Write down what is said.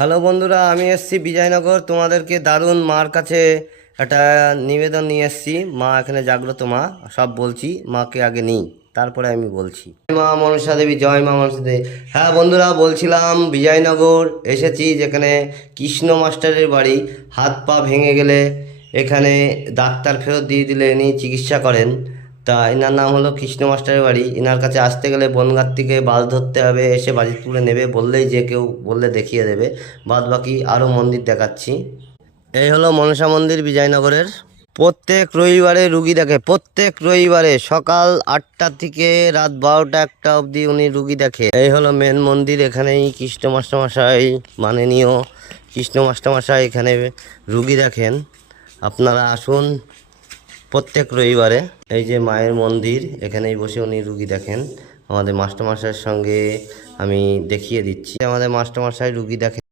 Hello বন্ধুরা, আমি এসছি বিজয়নগর। তোমাদেরকে দারুণ মার কাছে একটা নিবেদন নিয়ে এসছি। মা এখানে জাগ্রত মা, সব বলছি, মাকে আগে নেই, তারপরে আমি বলছি। মা মনসা দেবী, জয় মা মনসা দেবী। হ্যাঁ বন্ধুরা, বলছিলাম বিজয়নগর এসেছি যেখানে কৃষ্ণ মাস্টারের বাড়ি। হাত পা ভেঙে গেলে এখানে ডাক্তার ফেরত দিয়ে দিলে ইনি চিকিৎসা করেন। তা এনার নাম হলো কৃষ্ণ মাস্টারের বাড়ি। এনার কাছে আসতে গেলে বনগার থেকে বাস ধরতে হবে, এসে বাজিতপুরে নেবে, বললেই যে কেউ বললে দেখিয়ে দেবে। বাদ বাকি আরও মন্দির দেখাচ্ছি। এই হলো মনসা মন্দির বিজয়নগরের। প্রত্যেক রবিবারে রুগী দেখে, প্রত্যেক রবিবারে সকাল আটটা থেকে রাত বারোটা একটা অবধি উনি রুগী দেখে। এই হলো মেন মন্দির, এখানেই কৃষ্ণ মাস্টারমশাই মাননীয় কৃষ্ণ মাস্টারমশাই এখানে রুগী দেখেন। আপনারা আসুন প্রত্যেক রবিবারে এই যে মায়ের মন্দির, এখানেই বসে উনি রুগী দেখেন। আমাদের মাস্টারমশাইয়ের সঙ্গে আমি দেখিয়ে দিচ্ছি। আমাদের মাস্টারমশাই রুগী দেখেন